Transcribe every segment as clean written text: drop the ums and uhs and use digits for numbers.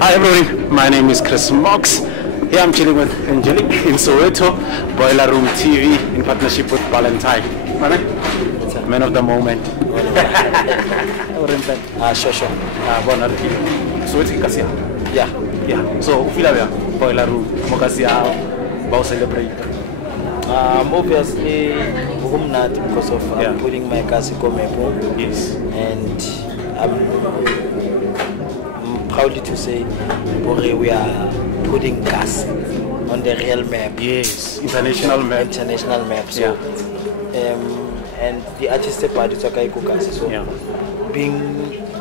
Hi everyone, my name is Chris Mox. Here I'm chilling with Njelic in Soweto, Boiler Room TV in partnership with Valentine. Man of the moment. Sure. Bona Soweto kasi. Yeah. So ufila ya Boiler Room mokasi ya ba celebrate. Obviously because of putting my kasi komepo. Yes. And I'm proudly to say we are putting gas on the real map. Yes, international map. So and the artistic part is okay kasi. So being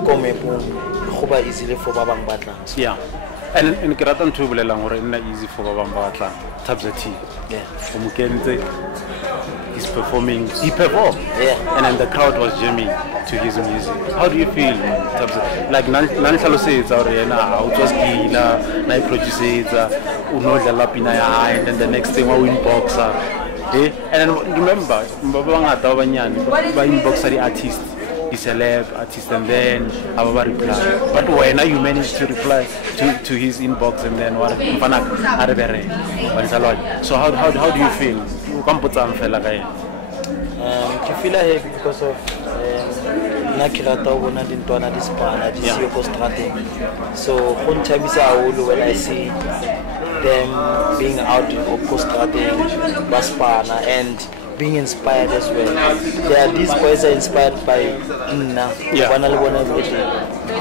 komepo goba easily for babang batlang. Yeah. And ke rata ntho e bolelang gore nna easy for ba bang ba batlang Tabza T. Yeah. He's performing. He performed. Yeah. And then the crowd was jamming to his music. How do you feel, Tabza? Like nanhlalo se etsa gore yena o tswa skila na produce etsa uno dlala pina ya high, and then the next thing wa win boxer. And then remember ba bangata ba banyane ba inboxa the artist, the celeb artist, and then ababa reply. But when you managed to reply to his inbox, and then what mfana a re bere. So how do you feel? I feel happy because of so when I see them being out of postrating Baspana and being inspired as well. These boys are inspired by Nna.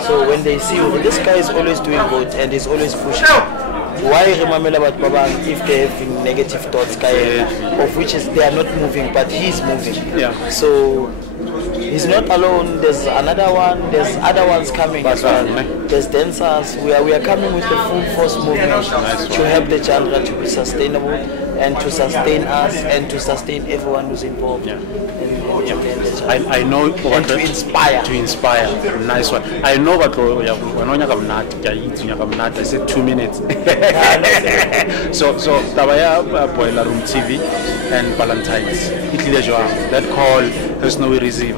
So when they see this guy is always doing good and is always pushing, why remember about Baba if they have negative thoughts, of which is they are not moving, but he's moving. So he's not alone. There's another one. There's other ones coming as well. There's dancers. We are coming with the full force movement to help the genre to be sustainable and to sustain us and to sustain everyone who's involved. I know and to inspire. Nice one. I know what I said 2 minutes. So Tabaya Boiler Room TV and Valentine's. That call has no receive.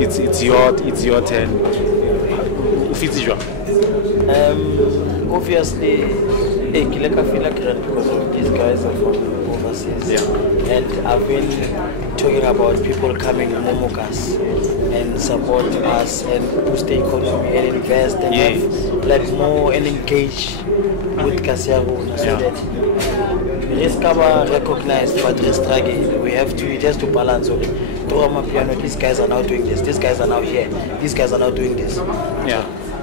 It's your turn. Obviously, I feel great because of these guys are from overseas. And I've been talking about people coming to Momokas and support us and boost the economy and invest and have like more and engage with Kasiago so that risk cover recognized but risk struggling. We have to just to balance on it. Piano, these guys are now doing this, these guys are now here, these guys are now doing this.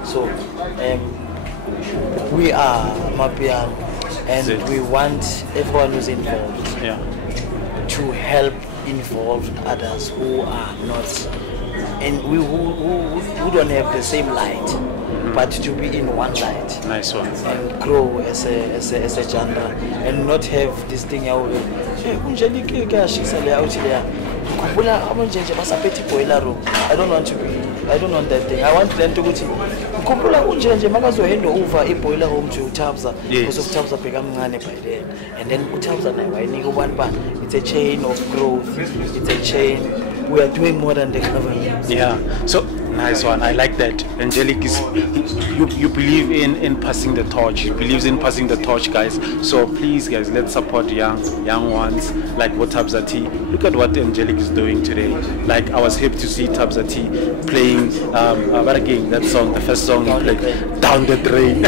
So we are Mapiano and we want everyone who's involved to help involve others who are not and who don't have the same light, but to be in one light. Nice one. And grow as a genre and not have this thing out there. I don't want that thing. I want them to go to over a boiler home to Tabza because of Tabza become by then. And then Tabza it's a chain of growth, it's a chain. We are doing more than the government. So nice one. I like that. Njelic is you believe in passing the torch. You believes in passing the torch, guys. So please, guys, let's support young ones like what Tabza T. Look at what Njelic is doing today. Like I was happy to see Tabza T playing that song, the first song he played, Down the Drain.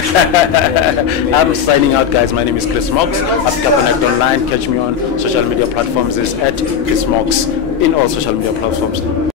I'm signing out, guys. My name is Chris Mox. Africa Connect Online. Catch me on social media platforms. Is at Chris Mox in all social media platforms.